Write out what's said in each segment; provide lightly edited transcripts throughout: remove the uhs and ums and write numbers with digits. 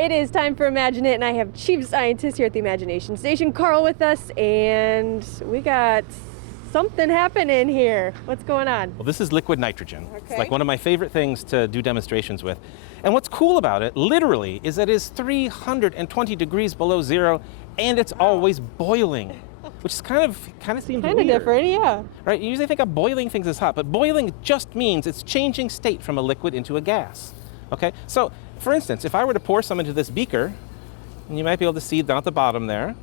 It is time for Imagine It, and I have Chief Scientist here at the Imagination Station, Carl, with us, and we got something happening here. What's going on? Well, this is liquid nitrogen. Okay. It's like one of my favorite things to do demonstrations with. And what's cool about it, literally, is that it is 320 degrees below zero, and it's always boiling, which is kind of seems Kind weird. of different, yeah. Right? You usually think of boiling things as hot, but boiling just means it's changing state from a liquid into a gas. Okay? So, for instance, if I were to pour some into this beaker, and you might be able to see down at the bottom there,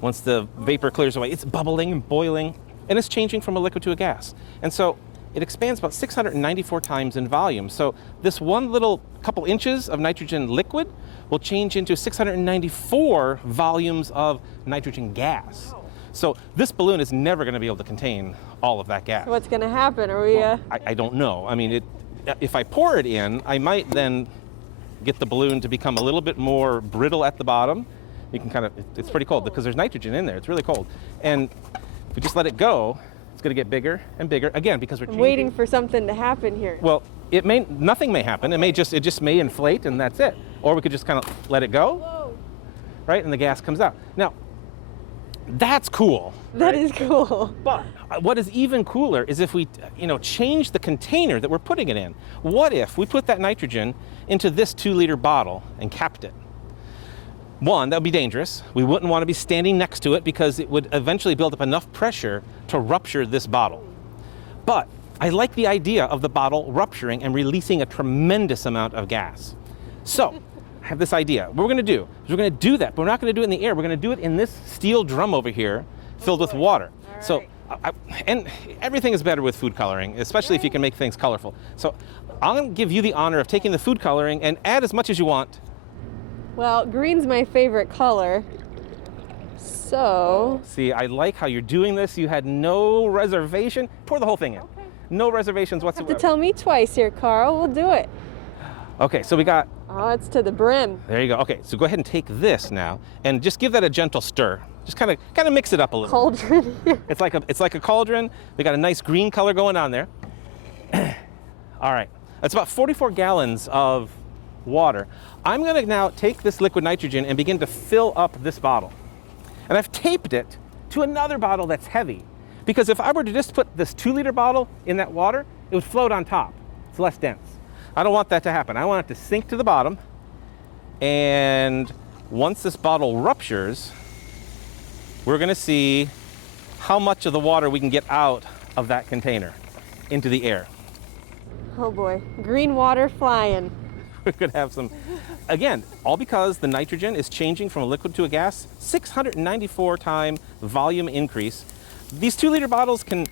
once the vapor clears away, it's bubbling and boiling, and it's changing from a liquid to a gas. And so it expands about 694 times in volume. So this one little couple inches of nitrogen liquid will change into 694 volumes of nitrogen gas. Wow. So this balloon is never going to be able to contain all of that gas. So what's going to happen? Are we... I don't know. I mean, if I pour it in, I might then get the balloon to become a little bit more brittle at the bottom. You can it's pretty cold because there's nitrogen in there. It's really cold. And if we just let it go, it's going to get bigger and bigger, again, because we're waiting for something to happen here. Well, nothing may happen. It just may inflate, and that's it. Or we could just kind of let it go. Whoa. Right? And the gas comes out. Now, that's cool. That is cool. But what is even cooler is if we, change the container that we're putting it in. What if we put that nitrogen into this 2-liter bottle and capped it? One, that would be dangerous. We wouldn't want to be standing next to it because it would eventually build up enough pressure to rupture this bottle. But I like the idea of the bottle rupturing and releasing a tremendous amount of gas. So I have this idea. What we're going to do is we're going to do that, but we're not going to do it in the air. We're going to do it in this steel drum over here filled with water. All So, right. and everything is better with food coloring, especially if you can make things colorful. So I'm going to give you the honor of taking the food coloring and add as much as you want. Well, green's my favorite color, so... See, I like how you're doing this. You had no reservation. Pour the whole thing in. Okay. No reservations You whatsoever. have to tell me twice here, Carl. We'll do it. Okay, so we got, Oh, it's to the brim. there you go. Okay, so go ahead and take this now and just give that a gentle stir. Just kind of mix it up a little. Cauldron here. It's like a cauldron. We got a nice green color going on there. All right, that's about 44 gallons of water. I'm going to now take this liquid nitrogen and begin to fill up this bottle. And I've taped it to another bottle that's heavy. Because if I were to just put this 2-liter bottle in that water, it would float on top. It's less dense. I don't want that to happen. I want it to sink to the bottom. And once this bottle ruptures, we're going to see how much of the water we can get out of that container into the air. Oh boy, green water flying. We could have some, again, all because the nitrogen is changing from a liquid to a gas, 694 time volume increase. These 2-liter bottles can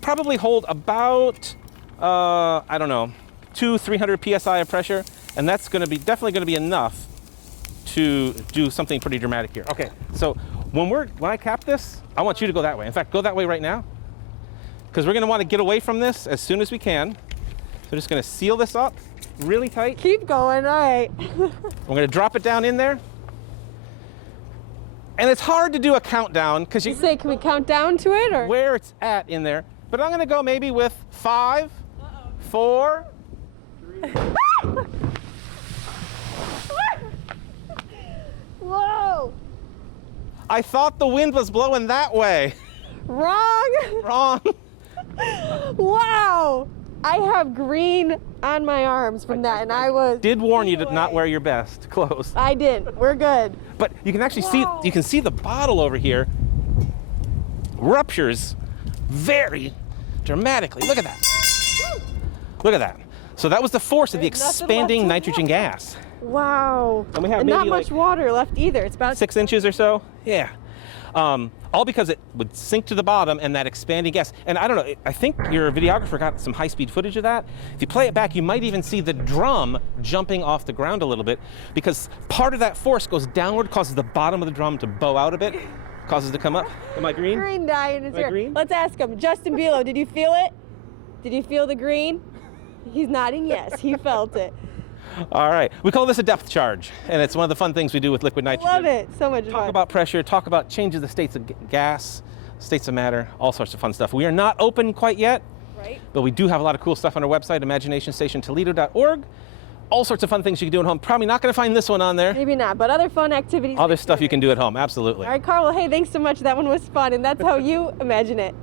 probably hold about, 200-300 PSI of pressure, and that's definitely gonna be enough to do something pretty dramatic here. Okay, so when I cap this, I want you to go that way. In fact, go that way right now, because we're gonna wanna get away from this as soon as we can. So we're just gonna seal this up really tight. Keep going, all right. We're going to drop it down in there. And it's hard to do a countdown because You say, can we count down to it, or? where it's at in there. But I'm going to go maybe with 5, 4, 3. Whoa! I thought the wind was blowing that way. Wrong! Wrong. Wow! I have green on my arms from that, and I was... Did warn you to not wear your best clothes. I didn't. We're good. But you can actually Wow. see the bottle over here ruptures very dramatically. Look at that. Look at that. So that was the force of the There's nothing expanding left to nitrogen gas. Wow. And we have and maybe not much water left either. It's about 6 inches or so. Yeah. All because it would sink to the bottom and that expanding gas. And I don't know, I think your videographer got some high-speed footage of that. If you play it back, you might even see the drum jumping off the ground a little bit because part of that force goes downward, causes the bottom of the drum to bow out a bit, causes it to come up. Am I green? green dye in his Am I ear. green? Let's ask him. Justin Bilo, did you feel it? Did you feel the green? He's nodding yes. He felt it. All right. We call this a depth charge, and it's one of the fun things we do with liquid nitrogen. Love it. So much Talk fun. about pressure, talk about changes the states of gas, states of matter, all sorts of fun stuff. We are not open quite yet, Right? but we do have a lot of cool stuff on our website, imaginationstationtoledo.org. all sorts of fun things you can do at home. Probably not going to find this one on there. Maybe not, but other fun activities. Other stuff you can do at home, absolutely. All right, Carl, well, hey, thanks so much. That one was fun, and that's how you imagine it.